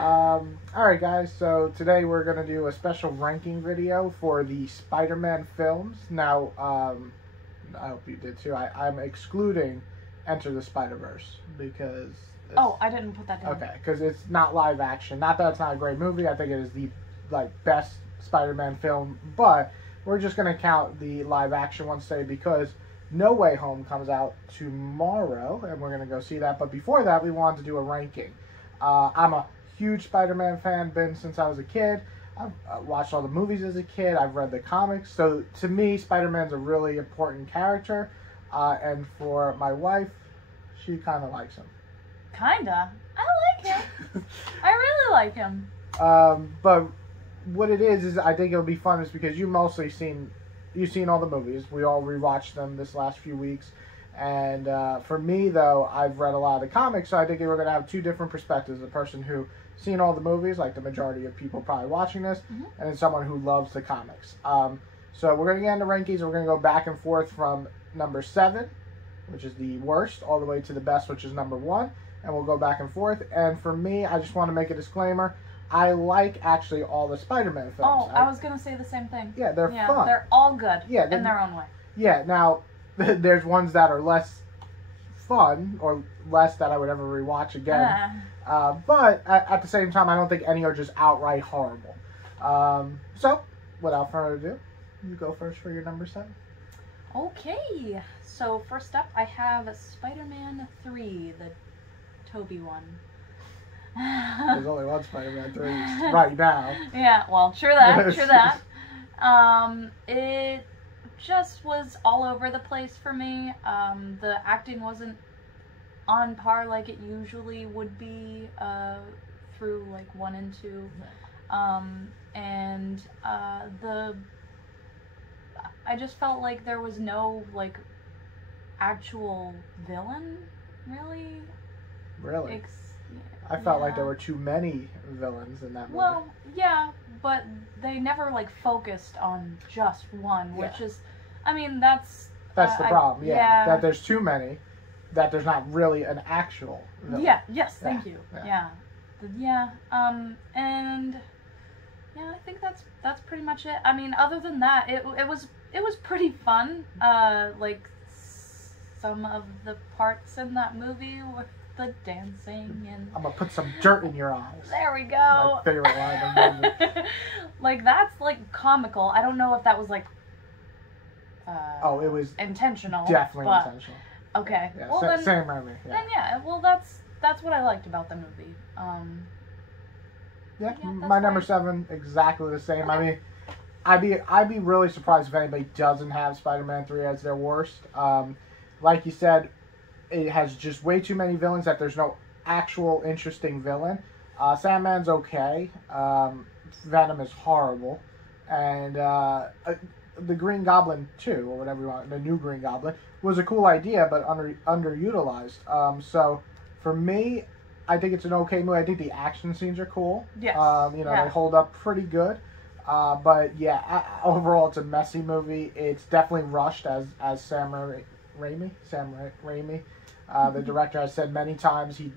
Alright guys, so today we're going to do a special ranking video for the Spider-Man films. Now, I hope you did too. I'm excluding Enter the Spider-Verse because... Oh, I didn't put that down. Okay, because it's not live action. Not that it's not a great movie. I think it is the best Spider-Man film, but we're just going to count the live action ones today because No Way Home comes out tomorrow, and we're going to go see that. But before that, we wanted to do a ranking. I'm a huge Spider-Man fan, been since I was a kid. I've watched all the movies as a kid. I've read the comics. So to me, Spider-Man's a really important character. And for my wife, she kind of likes him. Kinda. I like him. I really like him. But what it is I think it'll be fun is because you've seen all the movies. We all rewatched them this last few weeks. And for me, though, I've read a lot of the comics, so I think we're going to have two different perspectives. The person who seen all the movies, like the majority of people probably watching this, and then someone who loves the comics. So we're going to get into rankings. We're going to go back and forth from number 7, which is the worst, all the way to the best, which is number 1. And we'll go back and forth. And for me, I just want to make a disclaimer. I like actually all the Spider-Man films. Oh, I was going to say the same thing. Yeah, they're fun. They're all good in their own way. Yeah, now, there's ones that are less fun or less that I would ever rewatch again. But at the same time, I don't think any are just outright horrible. So, without further ado, you go first for your number 7. Okay, so first up, I have Spider-Man 3, the Tobey one. There's only one Spider-Man 3 right now. Yeah, well, true that, true that. It just was all over the place for me. The acting wasn't on par like it usually would be through like 1 and 2. I just felt like there was no like actual villain, really. Really? I felt like there were too many villains in that movie. Well, yeah, but they never like focused on just one, which is, I mean, that's the problem. Yeah, that there's too many, that there's not really an actual villain. Yeah. Yes. Thank you. Yeah. And yeah, I think that's pretty much it. I mean, other than that, it was pretty fun. Like some of the parts in that movie with the dancing and... I'm gonna put some dirt in your eyes. There we go. My favorite line of the movie. Like, that's, like, comical. I don't know if that was, like... it was... intentional. Definitely intentional. Okay. Yeah, well, then... Same movie. Yeah. Then, yeah. Well, that's what I liked about the movie. My number 7, exactly the same. Okay. I mean, I'd be really surprised if anybody doesn't have Spider-Man 3 as their worst. Like you said, it has just way too many villains that there's no actual interesting villain. Sandman's okay. Venom is horrible. And the Green Goblin 2, or whatever you want, the new Green Goblin, was a cool idea, but underutilized. So, for me, I think it's an okay movie. I think the action scenes are cool. Yes. They hold up pretty good. But, yeah, overall, it's a messy movie. It's definitely rushed, as Sam Raimi, the director, has said many times he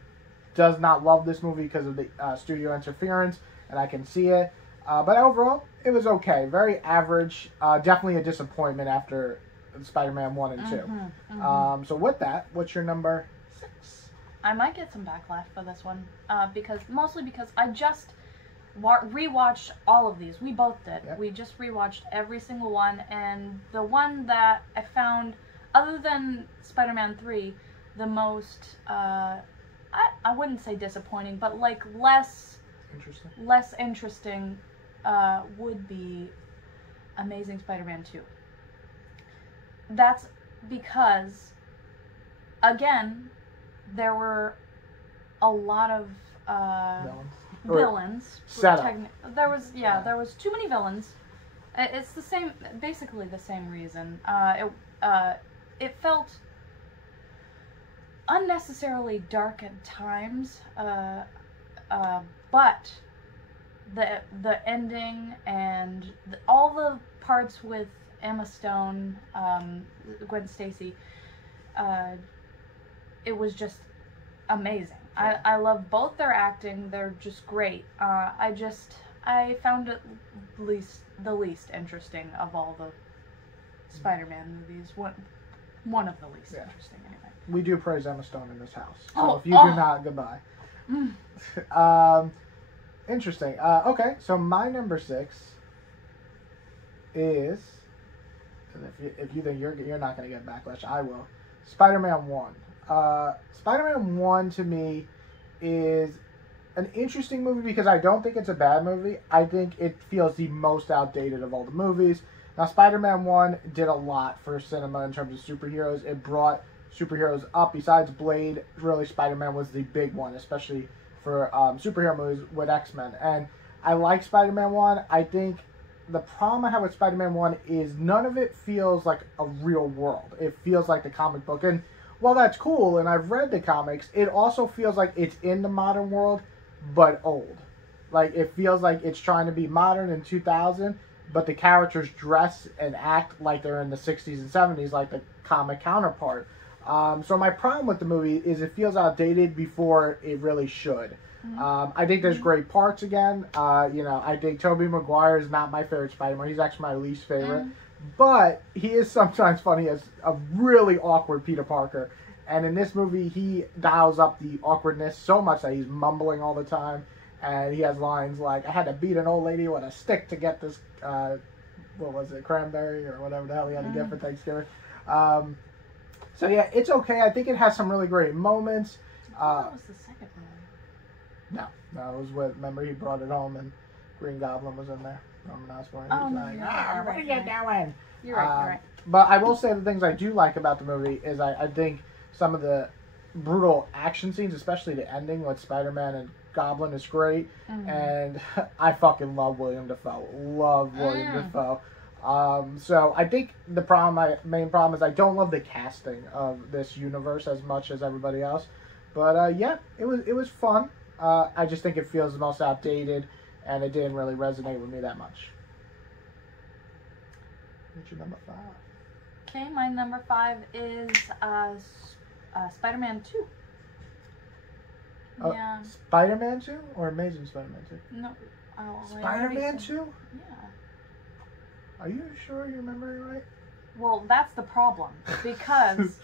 does not love this movie because of the studio interference, and I can see it. But overall, it was okay. Very average. Definitely a disappointment after Spider-Man 1 and 2. So with that, what's your number 6? I might get some backlash for this one, mostly because I just rewatched all of these. We both did. Yep. We just rewatched every single one, and the one that I found, other than Spider-Man 3, the most, I wouldn't say disappointing, but like less interesting would be Amazing Spider-Man 2. That's because, again, there were a lot of villains. There was too many villains. It's the same, basically the same reason. It felt unnecessarily dark at times, but the ending and all the parts with Emma Stone, Gwen Stacy, it was just amazing. I love both their acting. They're just great. I found it the least interesting of all the Spider-Man movies. One of the least interesting, anyway. We do praise Emma Stone in this house. So if you do not, goodbye. Interesting. Okay, so my number 6 is, and if you think you're not going to get backlash, I will. Spider-Man 1. Spider-Man 1 to me is an interesting movie because I don't think it's a bad movie. I think it feels the most outdated of all the movies. Now, Spider-Man 1 did a lot for cinema in terms of superheroes. It brought superheroes up. Besides Blade, really Spider-Man was the big one, especially for superhero movies with X-Men. And I like Spider-Man 1. I think the problem I have with Spider-Man 1 is none of it feels like a real world. It feels like the comic book. And while that's cool, and I've read the comics, it also feels like it's in the modern world, but old. Like, it feels like it's trying to be modern in 2000, but the characters dress and act like they're in the 60s and 70s, like the comic counterpart. So my problem with the movie is it feels outdated before it really should. I think there's great parts again. I think Tobey Maguire is not my favorite Spider-Man. He's actually my least favorite. But he is sometimes funny as a really awkward Peter Parker. And in this movie, he dials up the awkwardness so much that he's mumbling all the time. And he has lines like, I had to beat an old lady with a stick to get this, what was it, cranberry or whatever the hell he had to get for Thanksgiving. So yeah, it's okay. I think it has some really great moments. That was the second movie. No, it was with, remember he brought it home and Green Goblin was in there. Norman Osborn. Oh, was no, like, you're right, what are you doing? You're right. But I will say the things I do like about the movie is I think some of the brutal action scenes, especially the ending with Spider-Man and Goblin, is great. And I fucking love William Dafoe. Love William Dafoe. So I think my main problem is I don't love the casting of this universe as much as everybody else. But yeah, it was fun. I just think it feels the most outdated, and it didn't really resonate with me that much. What's your number 5? Okay, my number 5 is Spider-Man 2. Yeah. Spider-Man 2 or Amazing Spider-Man 2? No. Spider-Man 2? Yeah. Are you sure you're remembering right? Well, that's the problem because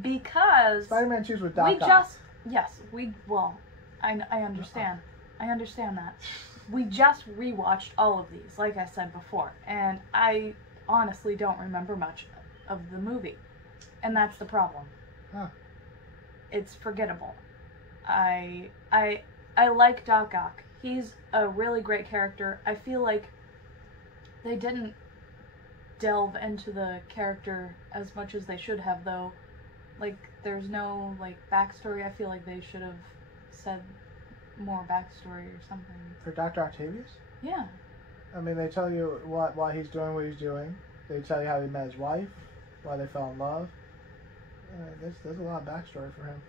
Spider-Man 2's with Doc Ock. I understand. I understand that. We just rewatched all of these, like I said before, and I honestly don't remember much of the movie, and that's the problem. It's forgettable. I like Doc Ock. He's a really great character. I feel like they didn't delve into the character as much as they should have, though. Like, there's no, backstory. I feel like they should have said more backstory or something. For Dr. Octavius? Yeah. I mean, they tell you why he's doing what he's doing. They tell you how he met his wife, why they fell in love. There's a lot of backstory for him.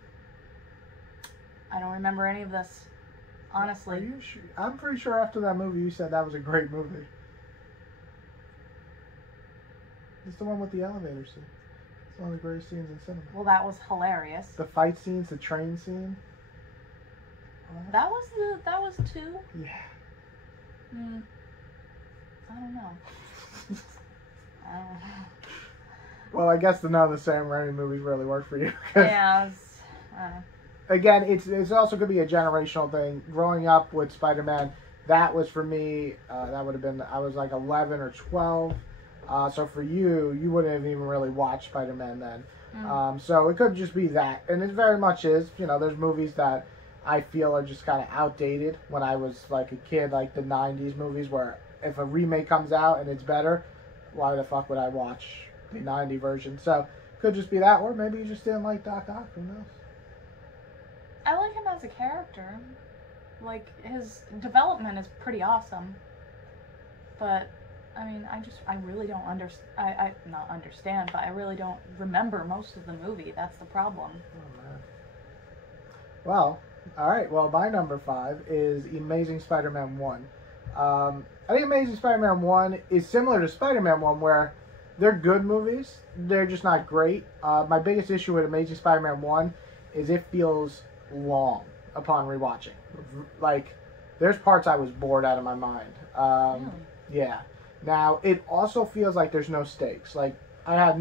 I don't remember any of this, honestly. Are you sure? I'm pretty sure after that movie you said that was a great movie. It's the one with the elevator scene. It's one of the greatest scenes in cinema. Well, that was hilarious. The fight scenes, the train scene. That was 2? Yeah. I don't know. Well, I guess none of the Sam Raimi movies really work for you. Yeah. Again, it's also going to be a generational thing. Growing up with Spider-Man, that was for me, that would have been, I was like 11 or 12. So for you wouldn't have even really watched Spider-Man then. So it could just be that. And it very much is. There's movies that I feel are just kind of outdated when I was like a kid, like the 90s movies where if a remake comes out and it's better, why the fuck would I watch the 90 version? So could just be that, or maybe you just didn't like Doc Ock. Who knows? I like him as a character. Like, his development is pretty awesome. But, I mean, I really don't not understand, but I really don't remember most of the movie. That's the problem. Oh, man. Well, alright, well, my number 5 is Amazing Spider-Man 1. I think Amazing Spider-Man 1 is similar to Spider-Man 1, where they're good movies, they're just not great. My biggest issue with Amazing Spider-Man 1 is it feels long. upon rewatching. Like, there's parts I was bored out of my mind. Really? Yeah. Now, it also feels like there's no stakes. Like, I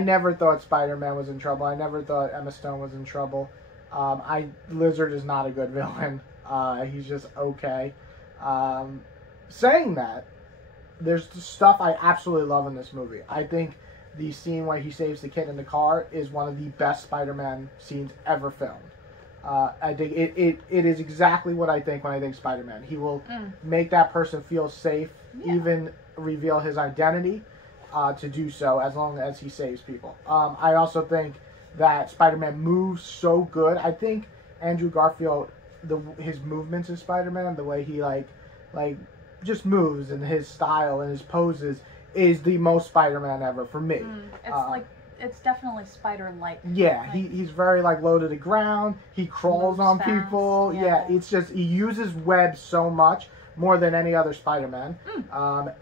never thought Spider-Man was in trouble. I never thought Emma Stone was in trouble. Lizard is not a good villain. He's just okay. Saying that, there's stuff I absolutely love in this movie. I think the scene where he saves the kid in the car is one of the best Spider-Man scenes ever filmed. I think it is exactly what I think when I think Spider-Man. He will make that person feel safe, even reveal his identity to do so, as long as he saves people. I also think that Spider-Man moves so good. I think Andrew Garfield, his movements in Spider-Man, the way he like just moves and his style and his poses is the most Spider-Man ever for me. It's definitely Spider-like. Yeah, he's very low to the ground. He crawls on fast. people. Yeah, it's just he uses webs so much more than any other Spider-Man.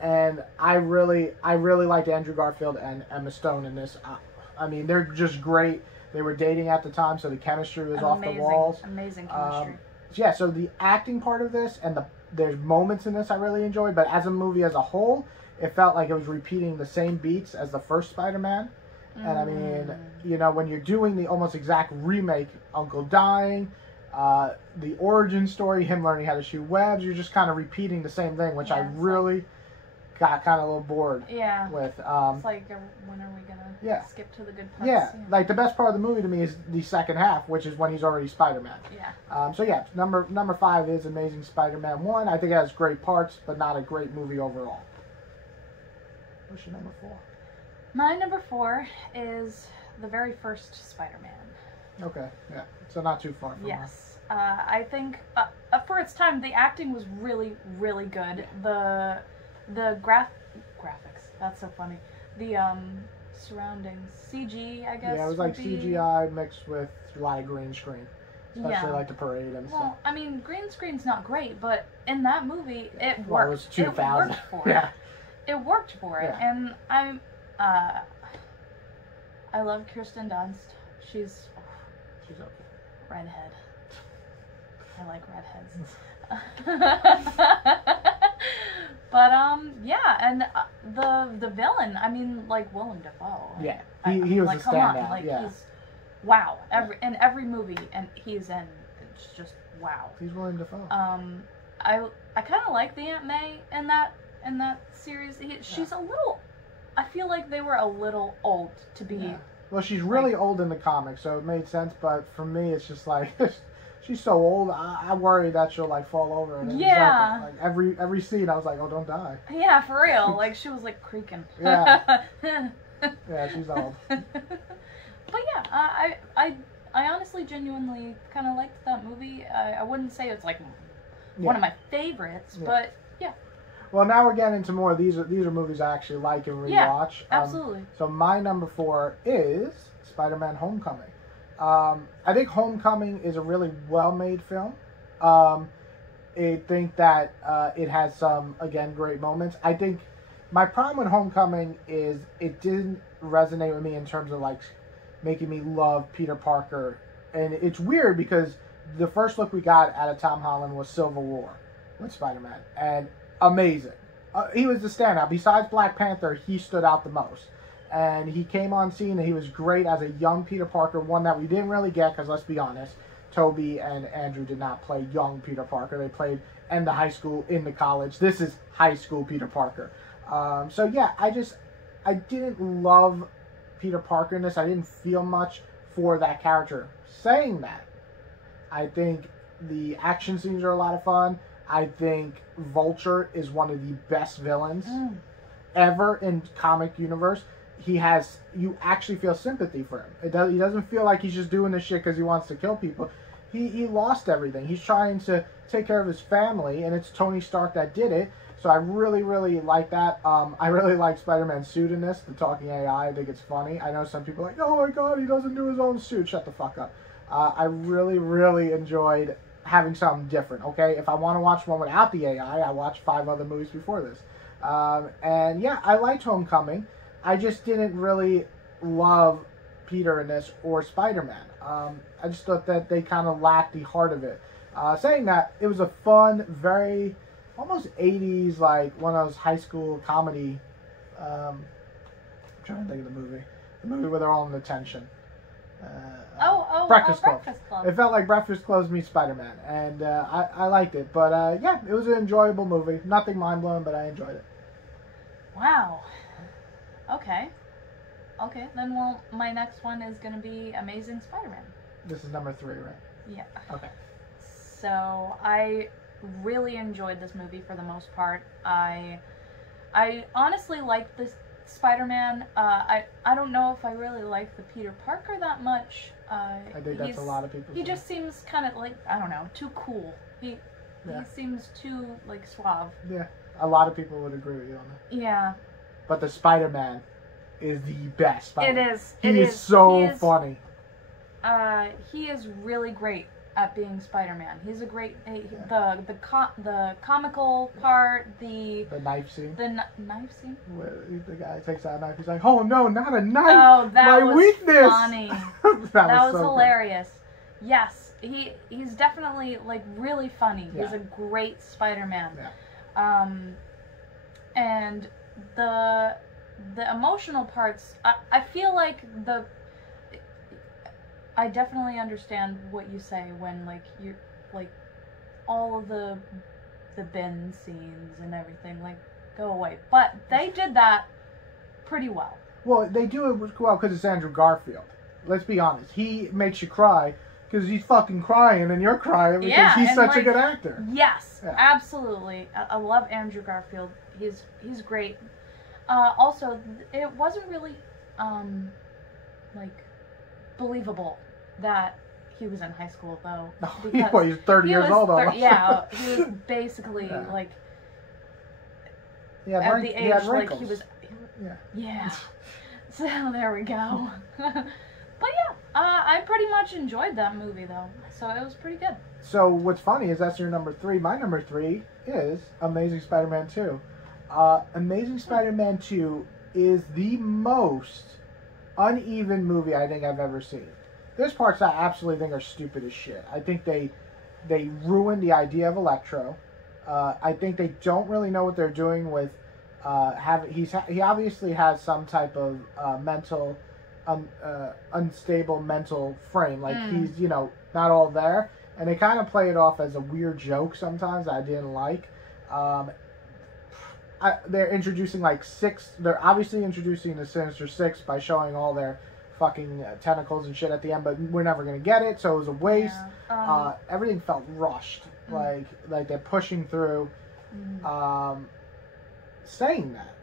And I really liked Andrew Garfield and Emma Stone in this. I mean, they're just great. They were dating at the time, so the chemistry was off the walls. Amazing chemistry. Yeah, so the acting part of this and there's moments in this I really enjoyed, but as a movie as a whole, it felt like it was repeating the same beats as the first Spider-Man. And I mean, when you're doing the almost exact remake, Uncle dying, the origin story, him learning how to shoot webs, you're just kind of repeating the same thing, which I really got kind of a little bored with. It's like, when are we gonna skip to the good parts? Yeah, like the best part of the movie to me is the second half, which is when he's already Spider-Man. So yeah, number 5 is Amazing Spider-Man 1. I think it has great parts, but not a great movie overall. What's your number 4? My number 4 is the very first Spider-Man. Okay, yeah, so not too far from Yes, I think for its time the acting was really, really good. The graphics, that's so funny. The surroundings, CG, I guess. Yeah, it was like CGI mixed with a lot of green screen, especially like the parade and stuff. Well, I mean, green screen's not great, but in that movie it worked. Well, it was 2000. It worked for it. It worked for it, and I love Kirsten Dunst. She's okay. Redhead. I like redheads. But yeah, and the villain, I mean, like Willem Dafoe. Yeah, he was a standout. He's wow. In every movie, and he's in, it's just wow. He's Willem Dafoe. I kind of like the Aunt May in that series. She's a little. I feel like they were a little old to be. Yeah. Well, she's really old in the comics, so it made sense. But for me, it's just like she's so old. I worry that she'll fall over. And like every scene, I was like, oh, don't die. Yeah, for real. Like she was creaking. Yeah. Yeah, she's old. But yeah, I honestly, genuinely kind of liked that movie. I wouldn't say it's one of my favorites, but yeah. Well, now we're getting into more. These are movies I actually like and rewatch. Yeah, absolutely. So my number 4 is SpiderMan Homecoming. I think Homecoming is a really well-made film. I think that it has some, again, great moments. I think my problem with Homecoming is it didn't resonate with me in terms of making me love Peter Parker. And it's weird because the first look we got out of Tom Holland was Civil War with Spider-Man. And amazing. He was the standout. Besides Black Panther, he stood out the most. And he came on scene and he was great as a young Peter Parker, one that we didn't really get because, let's be honest, Toby and Andrew did not play young Peter Parker. They played in the high school, in the college. This is high school Peter Parker. So yeah, I didn't love Peter Parker in this. I didn't feel much for that character. Saying that, I think the action scenes are a lot of fun. I think Vulture is one of the best villains ever in comic universe. You actually feel sympathy for him. He doesn't feel like he's just doing this shit because he wants to kill people. He lost everything. He's trying to take care of his family, and it's Tony Stark that did it. So I really, really like that. I really like Spider-Man's suit in this, the talking AI. I think it's funny. I know some people are like, oh my god, he doesn't do his own suit. Shut the fuck up. I really, really enjoyed having something different, okay? If I want to watch one without the AI, I watched 5 other movies before this. And yeah, I liked Homecoming. I just didn't really love Peter in this or Spider-Man. I just thought that they kind of lacked the heart of it. Saying that, it was a fun, very almost 80s, like one of those high school comedy. I'm trying to think of the movie where they're all in detention. Breakfast Club. It felt like Breakfast Club meets Spider-Man, and I liked it. But yeah, it was an enjoyable movie. Nothing mind-blowing, but I enjoyed it. Wow. Okay, then my next one is going to be Amazing Spider-Man. This is number 3, right? Yeah. Okay. So I really enjoyed this movie for the most part. I honestly liked this Spider-Man. I don't know if I really like the Peter Parker that much. I think that's a lot of people. He just seems kind of like, I don't know, too cool. He seems too like suave. Yeah, a lot of people would agree with you on that. Yeah. But the Spider-Man is the best Spider-Man. It is. He is so funny. He is really great at being Spider-Man. He's a great the comical part, the knife scene. The knife scene. Where the guy takes out a knife. He's like, "Oh no, not a knife! Oh, that my was funny." that was so hilarious. Good. Yes, he's definitely like really funny. Yeah. He's a great Spider-Man. Yeah. And the emotional parts, I feel like I definitely understand what you say when like you like all of the bin scenes and everything like go away, but they did that pretty well. Well, they do it well because it's Andrew Garfield. Let's be honest, he makes you cry because he's fucking crying and you're crying because he's such a good actor. Yes, absolutely. I love Andrew Garfield. He's great. Also, it wasn't really like believable that he was in high school though. Well, he's 30 years old almost. Yeah, he was basically like at the age like he was. Yeah. So there we go. But yeah, I pretty much enjoyed that movie though, so it was pretty good. So what's funny is that's your number 3. My number 3 is Amazing Spider-Man 2. Amazing Spider-Man 2 is the most uneven movie I think I've ever seen. There's parts that I absolutely think are stupid as shit. I think they ruined the idea of Electro. I think they don't really know what they're doing with he obviously has some type of mental unstable mental frame. Like he's not all there, and they kind of play it off as a weird joke sometimes that I didn't like. They're introducing like 6. They're obviously introducing the Sinister Six by showing all their fucking tentacles and shit at the end, but we're never gonna get it, so it was a waste. Everything felt rushed, like they're pushing through. Saying that,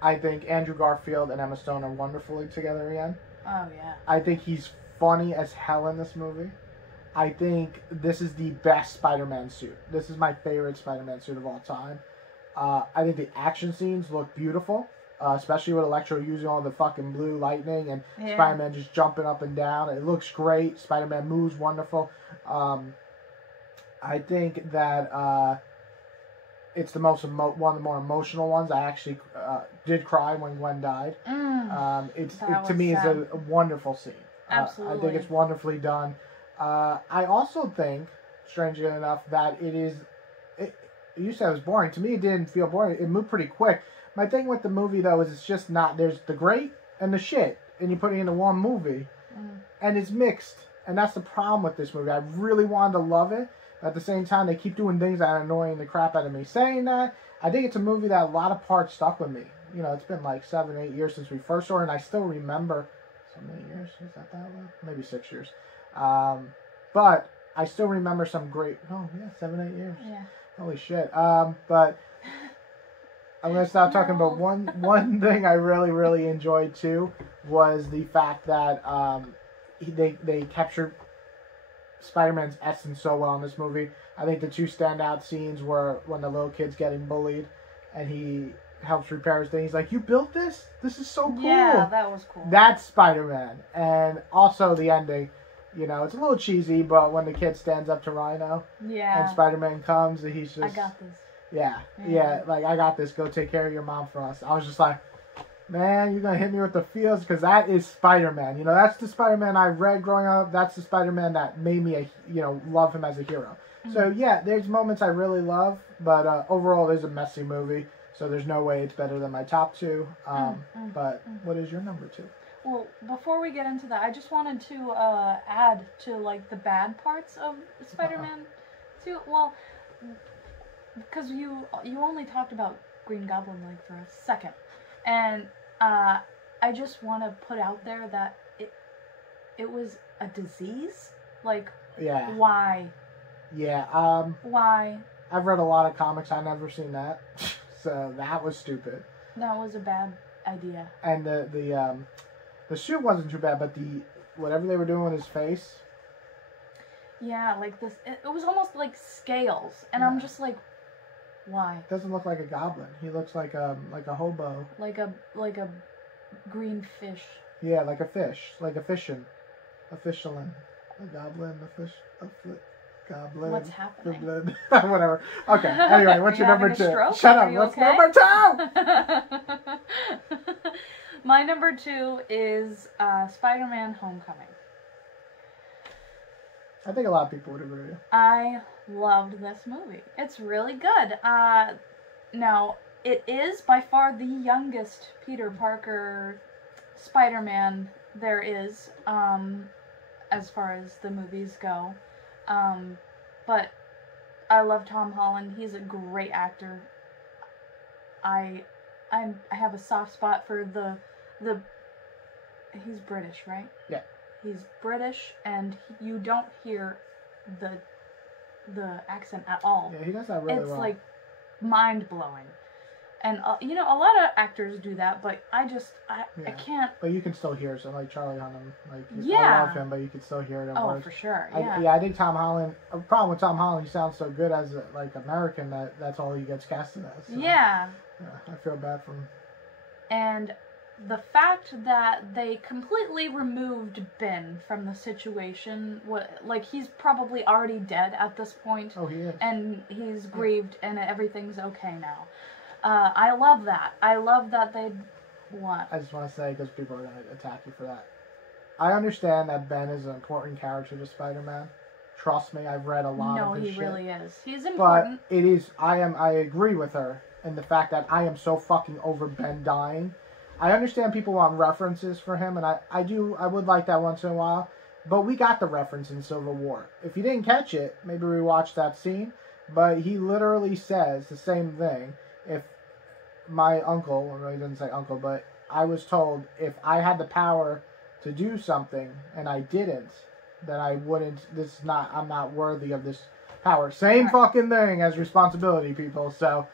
I think Andrew Garfield and Emma Stone are wonderfully together again. Oh yeah. I think he's funny as hell in this movie. I think this is the best Spider-Man suit. This is my favorite Spider-Man suit of all time. I think the action scenes look beautiful, especially with Electro using all the fucking blue lightning and Spider-Man just jumping up and down. It looks great. Spider-Man moves wonderful. I think that it's the one of the more emotional ones. I actually did cry when Gwen died. To me is a wonderful scene. Absolutely. I think it's wonderfully done. I also think, strangely enough, that you said it was boring. To me, it didn't feel boring. It moved pretty quick. My thing with the movie, though, is it's just not... There's the great and the shit, and you put it into one movie, and it's mixed. And that's the problem with this movie. I really wanted to love it. At the same time, they keep doing things that are annoying the crap out of me. Saying that, I think it's a movie that a lot of parts stuck with me. It's been like 7, 8 years since we first saw it, and I still remember... So many years? Is that long? Maybe 6 years. But I still remember some great... 7, 8 years. Yeah. Holy shit. But I'm going to stop talking about one thing I really, really enjoyed, too, was the fact that they captured Spider-Man's essence so well in this movie. I think the 2 standout scenes were when the little kid's getting bullied, and he helps repair his thing. He's like, "You built this? This is so cool." Yeah, that was cool. That's Spider-Man. And also the ending. It's a little cheesy, but when the kid stands up to Rhino and Spider-Man comes, and he's just... I got this. Yeah, like, I got this. Go take care of your mom for us. I was just like, Man, you're going to hit me with the feels because that is Spider-Man. You know, that's the Spider-Man I read growing up. That's the Spider-Man that made me, love him as a hero. Mm-hmm. So, yeah, there's moments I really love, but overall, it is a messy movie. So there's no way it's better than my top two. But what is your number two? Well, before we get into that, I just wanted to add to, like, the bad parts of Spider-Man 2. Well, because you only talked about Green Goblin, like, for a second. And I just want to put out there that it was a disease. Like, yeah. Why? Yeah. Why? I've read a lot of comics. I've never seen that. So that was stupid. That was a bad idea. And the suit wasn't too bad, but whatever they were doing with his face. Yeah, like this. It was almost like scales, and I'm just like, why? Doesn't look like a goblin. He looks like a hobo. Like a green fish. Yeah, like a fish, like a fishin', a fisherlin, a goblin, a fish, goblin. What's happening? Whatever. Okay. Anyway, what's your number two? Stroke? Shut up. What's okay? number two? My number two is SpiderMan Homecoming. I think a lot of people would agree with you. I loved this movie. It's really good. Now, it is by far the youngest Peter Parker Spider-Man there is, as far as the movies go. But I love Tom Holland. He's a great actor. I have a soft spot for the he's British, right? Yeah. He's British, and you don't hear the accent at all. Yeah, he does that really well. It's like mind-blowing. And, a lot of actors do that, but I can't. But you can still hear some, like Charlie Hunnam. Like, yeah. I love him, but you can still hear it. Oh, for sure, yeah. I think Tom Holland, a problem with Tom Holland, he sounds so good as, American that's all he gets casted as. So, yeah. I feel bad for him. And the fact that they completely removed Ben from the situation, he's probably already dead at this point. Oh, he is. And he's grieved, and everything's okay now. I love that. I love that they... What? I just want to say, because people are going to attack you for that. I understand that Ben is an important character to Spider-Man. Trust me, I've read a lot of his shit. No, he really is. He's important. But it is... I agree with her in the fact that I am so fucking over Ben dying. I understand people want references for him, and I would like that once in a while. But we got the reference in Civil War. If you didn't catch it, maybe rewatch that scene. But he literally says the same thing. If my uncle, well, he doesn't say uncle, but I was told if I had the power to do something and I didn't, then I wouldn't, I'm not worthy of this power. Same fucking thing as responsibility, people. So,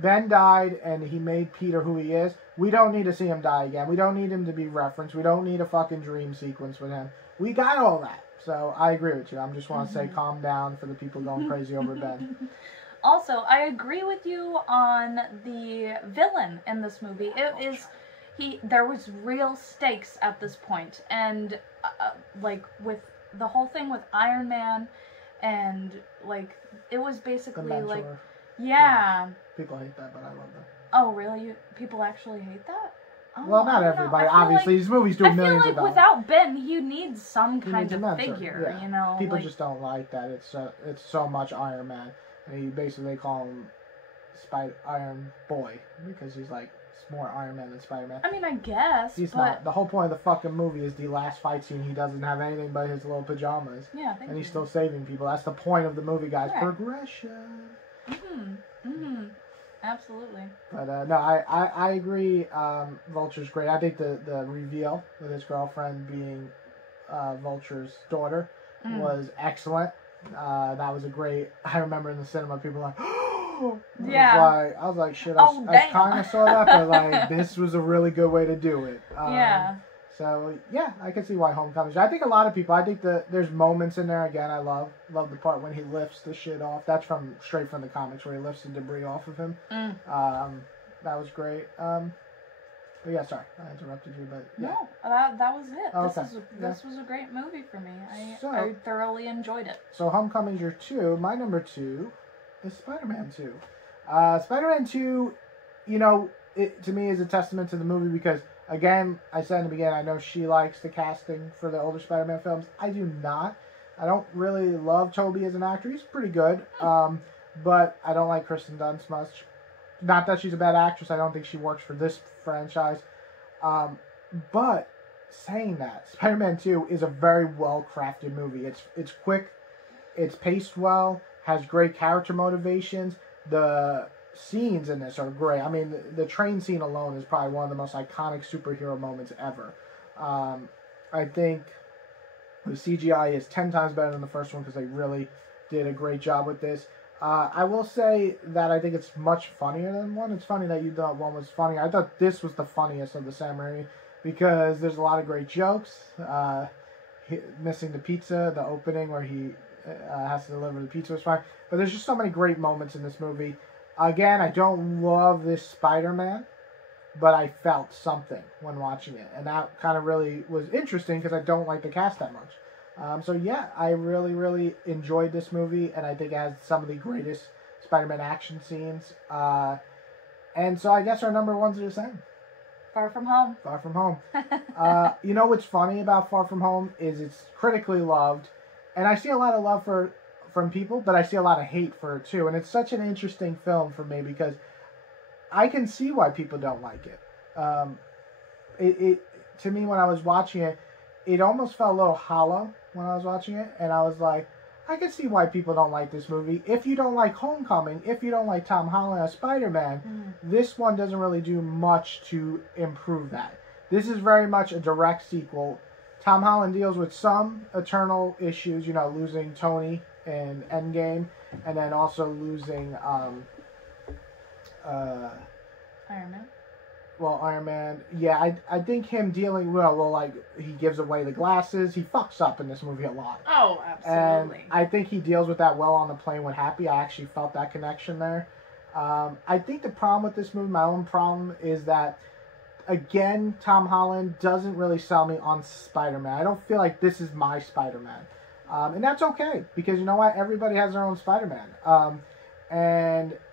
Ben died and he made Peter who he is. We don't need to see him die again. We don't need him to be referenced. We don't need a fucking dream sequence with him. We got all that. So, I agree with you. I just want to say calm down for the people going crazy over Ben. Also, I agree with you on the villain in this movie. There was real stakes at this point, and with the whole thing with Iron Man, and it was basically yeah. People hate that, but I love that. Oh, really? People actually hate that? Oh, well, not everybody. Obviously, these movies do millions of dollars. Without Ben, you need some kind of figure, yeah. People just don't like that. It's so much Iron Man. And they call him Iron Boy because he's more Iron Man than Spider-Man. I mean, I guess. He's not. The whole point of the fucking movie is the last fight scene. He doesn't have anything but his little pajamas. Yeah, and he's still saving people. That's the point of the movie, guys. Correct. Progression. Absolutely. But no, I agree. Vulture's great. I think the reveal with his girlfriend being Vulture's daughter was excellent. That was a great. I remember in the cinema, people were like, oh, yeah. I was like, shit. I kind of saw that, but this was a really good way to do it. Yeah. So yeah, I can see why Homecoming. I think a lot of people. I think there's moments in there. Again, I love the part when he lifts the shit off. That's straight from the comics where he lifts the debris off of him. That was great. But yeah, sorry, I interrupted you, but yeah. No, that was it. Oh, okay. This was a great movie for me. I thoroughly enjoyed it. So Homecoming's your 2. My number 2 is Spider-Man 2. Spider-Man 2, it to me is a testament to the movie because, again, I said in the beginning, I know she likes the casting for the older Spider-Man films. I do not. I don't really love Tobey as an actor. He's pretty good, but I don't like Kristen Dunst much. Not that she's a bad actress. I don't think she works for this franchise. But saying that, Spider-Man 2 is a very well-crafted movie. It's quick. It's paced well. Has great character motivations. The scenes in this are great. I mean, the train scene alone is probably one of the most iconic superhero moments ever. I think the CGI is 10 times better than the first one because they really did a great job with this. I will say that I think it's much funnier than one. It's funny that you thought one was funny. I thought this was the funniest of the Sam Raimi because there's a lot of great jokes. Missing the pizza, the opening where he has to deliver the pizza was fine. But there's just so many great moments in this movie. Again, I don't love this Spider-Man, but I felt something when watching it. And that kind of really was interesting because I don't like the cast that much. So yeah, I really, really enjoyed this movie, and I think it has some of the greatest Spider-Man action scenes. And so I guess our number ones are the same. Far From Home. Far From Home. You know what's funny about Far From Home is it's critically loved, and I see a lot of love from people, but I see a lot of hate for it too. And it's such an interesting film for me because I can see why people don't like it. To me, when I was watching it, it almost felt a little hollow when I was watching it, and I was like, I can see why people don't like this movie. If you don't like Homecoming, if you don't like Tom Holland as Spider-Man, this one doesn't really do much to improve that. This is very much a direct sequel. Tom Holland deals with some eternal issues, losing Tony in Endgame, and then also losing Iron Man. Well, Iron Man, yeah, I think him dealing like he gives away the glasses. He fucks up in this movie a lot. Oh, absolutely. And I think he deals with that well on the plane with Happy. I actually felt that connection there. I think the problem with this movie, my own problem, is that, again, Tom Holland doesn't really sell me on Spider-Man. I don't feel like this is my Spider-Man. And that's okay, because you know what? Everybody has their own Spider-Man.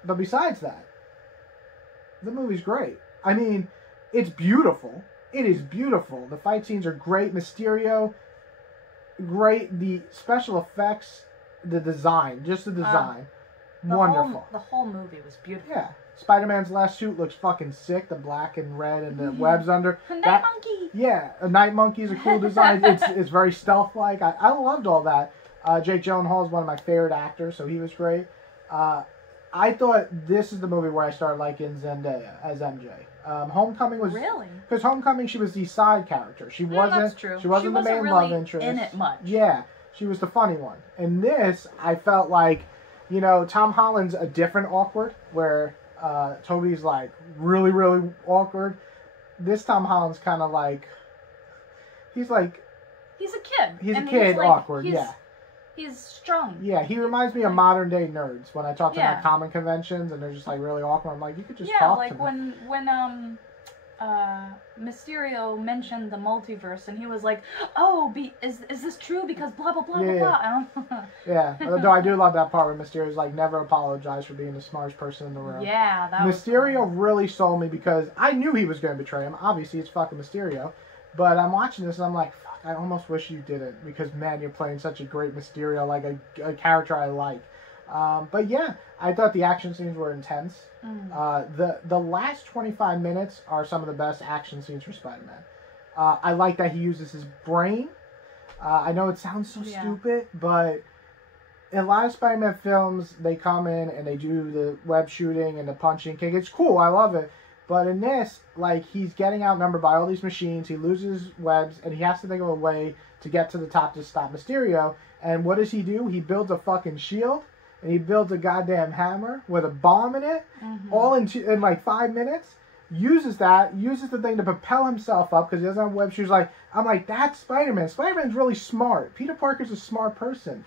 But besides that, the movie's great. I mean, it's beautiful. It is beautiful. The fight scenes are great. Mysterio, great. The special effects, the design, just the design, wonderful. The whole movie was beautiful. Yeah. Spider-Man's last suit looks fucking sick. The black and red and the webs under. Night Monkey. Yeah, a Night Monkey is a cool design. It's very stealth-like. I loved all that. Jake Gyllenhaal is one of my favorite actors, so he was great. I thought this is the movie where I started liking Zendaya as MJ. Homecoming was really because Homecoming she was the side character. She wasn't. That's true. She wasn't the main really love interest in it much. Yeah, she was the funny one. And this, I felt like, Tom Holland's a different awkward, where Tobey's like really, really awkward. This Tom Holland's kind of like he's a kid. He's a kid, awkward. Yeah. He's strong. Yeah, he reminds me of modern day nerds when I talk to them at comic conventions and they're just like really awkward. I'm like, you could just talk to them. when Mysterio mentioned the multiverse and he was like, "Oh, is this true? Because blah blah blah blah blah." Yeah, though I do love that part where Mysterio's like never apologize for being the smartest person in the room. Yeah, that Mysterio really sold me because I knew he was going to betray him. Obviously, it's fucking Mysterio, but I'm watching this and I'm like, I almost wish you didn't because, man, you're playing such a great Mysterio, like a character I like. But yeah, I thought the action scenes were intense. The last 25 minutes are some of the best action scenes for Spider-Man. I like that he uses his brain. I know it sounds so stupid, but in a lot of Spider-Man films, they come in and they do the web shooting and the punching kick. It's cool. I love it. But in this, like, he's getting outnumbered by all these machines. He loses webs, and he has to think of a way to get to the top to stop Mysterio. And what does he do? He builds a fucking shield, and he builds a goddamn hammer with a bomb in it, all in like 5 minutes. Uses the thing to propel himself up because he doesn't have web shoes. I'm like, that's Spider-Man. Spider-Man's really smart. Peter Parker's a smart person.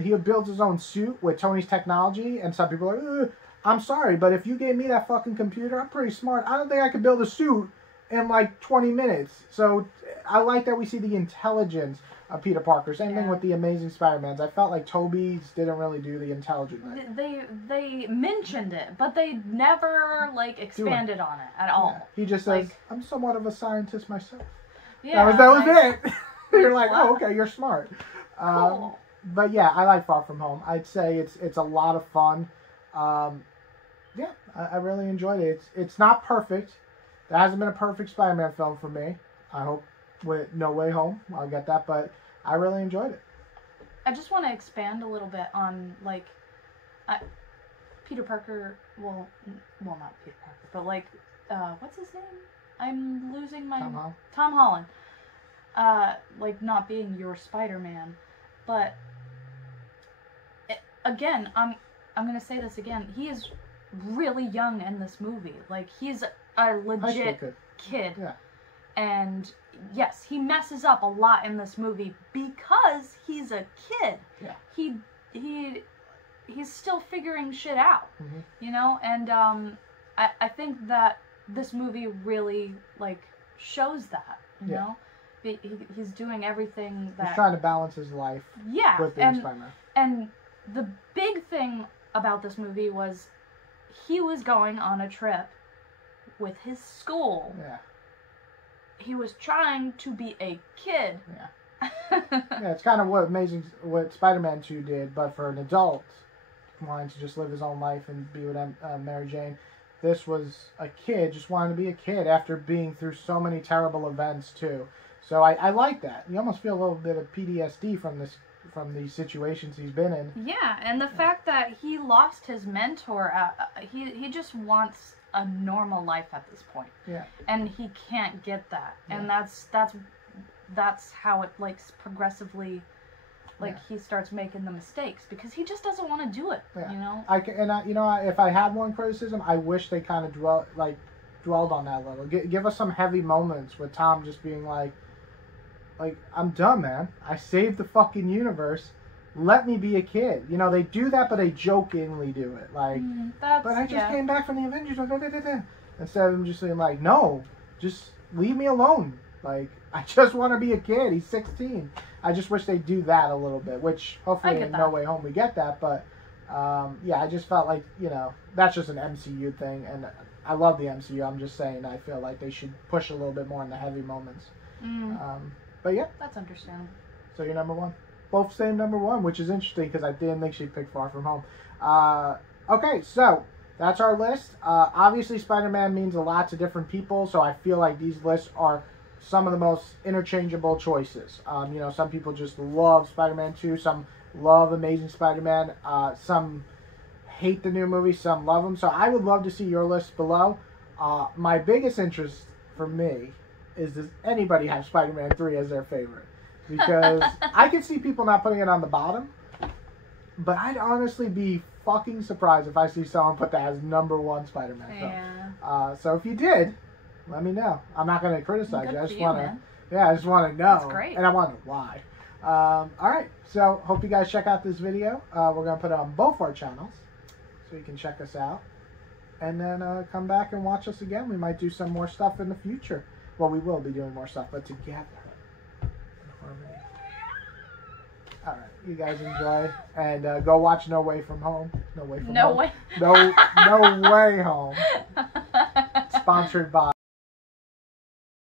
He builds his own suit with Tony's technology, and some people are like, ugh. I'm sorry, but if you gave me that fucking computer, I'm pretty smart. I don't think I could build a suit in like 20 minutes. So I like that we see the intelligence Peter Parker. Same thing Yeah. with the Amazing Spider-Mans. I felt like Tobey's didn't really do the intelligent thing. They mentioned it, but they never like expanded on it at all. Yeah. He just says, Like, "I'm somewhat of a scientist myself." Yeah, that was like, it. You're like, wow. "Oh, okay, you're smart." Cool. But yeah, I like Far From Home. I'd say it's a lot of fun. Yeah, I really enjoyed it. It's not perfect. There hasn't been a perfect Spider-Man film for me. I hope with No Way Home I'll get that, but I really enjoyed it. I just want to expand a little bit on like Peter Parker. Well, not Peter Parker, but like what's his name? I'm losing my Tom Holland. Like not being your Spider-Man, but again, I'm gonna say this again. He is really young in this movie. Like he's a legit kid. Yeah. And yes, he messes up a lot in this movie because he's a kid. Yeah. He's still figuring shit out. Mm-hmm. You know, and I think that this movie really like shows that. You know, he's doing everything that he's trying to balance his life. Yeah. With being Spider-Man. And the big thing about this movie was he was going on a trip with his school. Yeah. He was trying to be a kid. Yeah. Yeah, it's kind of what Spider-Man 2 did, but for an adult wanting to just live his own life and be with Mary Jane. This was a kid just wanting to be a kid after being through so many terrible events too. So I like that. You almost feel a little bit of PTSD from these situations he's been in. Yeah, and the fact that he lost his mentor, he just wants a normal life at this point. Yeah. And he can't get that. Yeah. And that's how it like progressively he starts making the mistakes because he just doesn't want to do it, you know? If I had one criticism, I wish they kind of dwelled on that a little. Give us some heavy moments with Tom just being like, I'm done, man. I saved the fucking universe. Let me be a kid. You know, they do that, but they jokingly do it. Like, but I just came back from the Avengers. Instead of him just saying, like, no, just leave me alone. Like, I just want to be a kid. He's 16. I just wish they'd do that a little bit, which hopefully in No Way Home we get that. But, yeah, I just felt like, that's just an MCU thing. And I love the MCU. I'm just saying I feel like they should push a little bit more in the heavy moments. But, yeah. That's understandable. So you're number one. Both same number one, which is interesting because I didn't think she'd pick Far From Home. Okay, so that's our list. Obviously, Spider-Man means a lot to different people, so I feel like these lists are some of the most interchangeable choices. Some people just love Spider-Man 2, some love Amazing Spider-Man, some hate the new movie, some love them. So I would love to see your list below. My biggest interest for me is, does anybody have Spider-Man 3 as their favorite? Because I can see people not putting it on the bottom, but I'd honestly be fucking surprised if I see someone put that as number one Spider-Man film. Yeah. So if you did, let me know. I'm not going to criticize you. I just want to. Yeah, I just want to know. That's great. And I want to know why. All right. So hope you guys check out this video. We're going to put it on both our channels, so you can check us out, and then come back and watch us again. We might do some more stuff in the future. Well, we will be doing more stuff, but together. All right, you guys enjoy, and go watch No Way From Home. No Way From Home. Way. No Way Home. Sponsored by.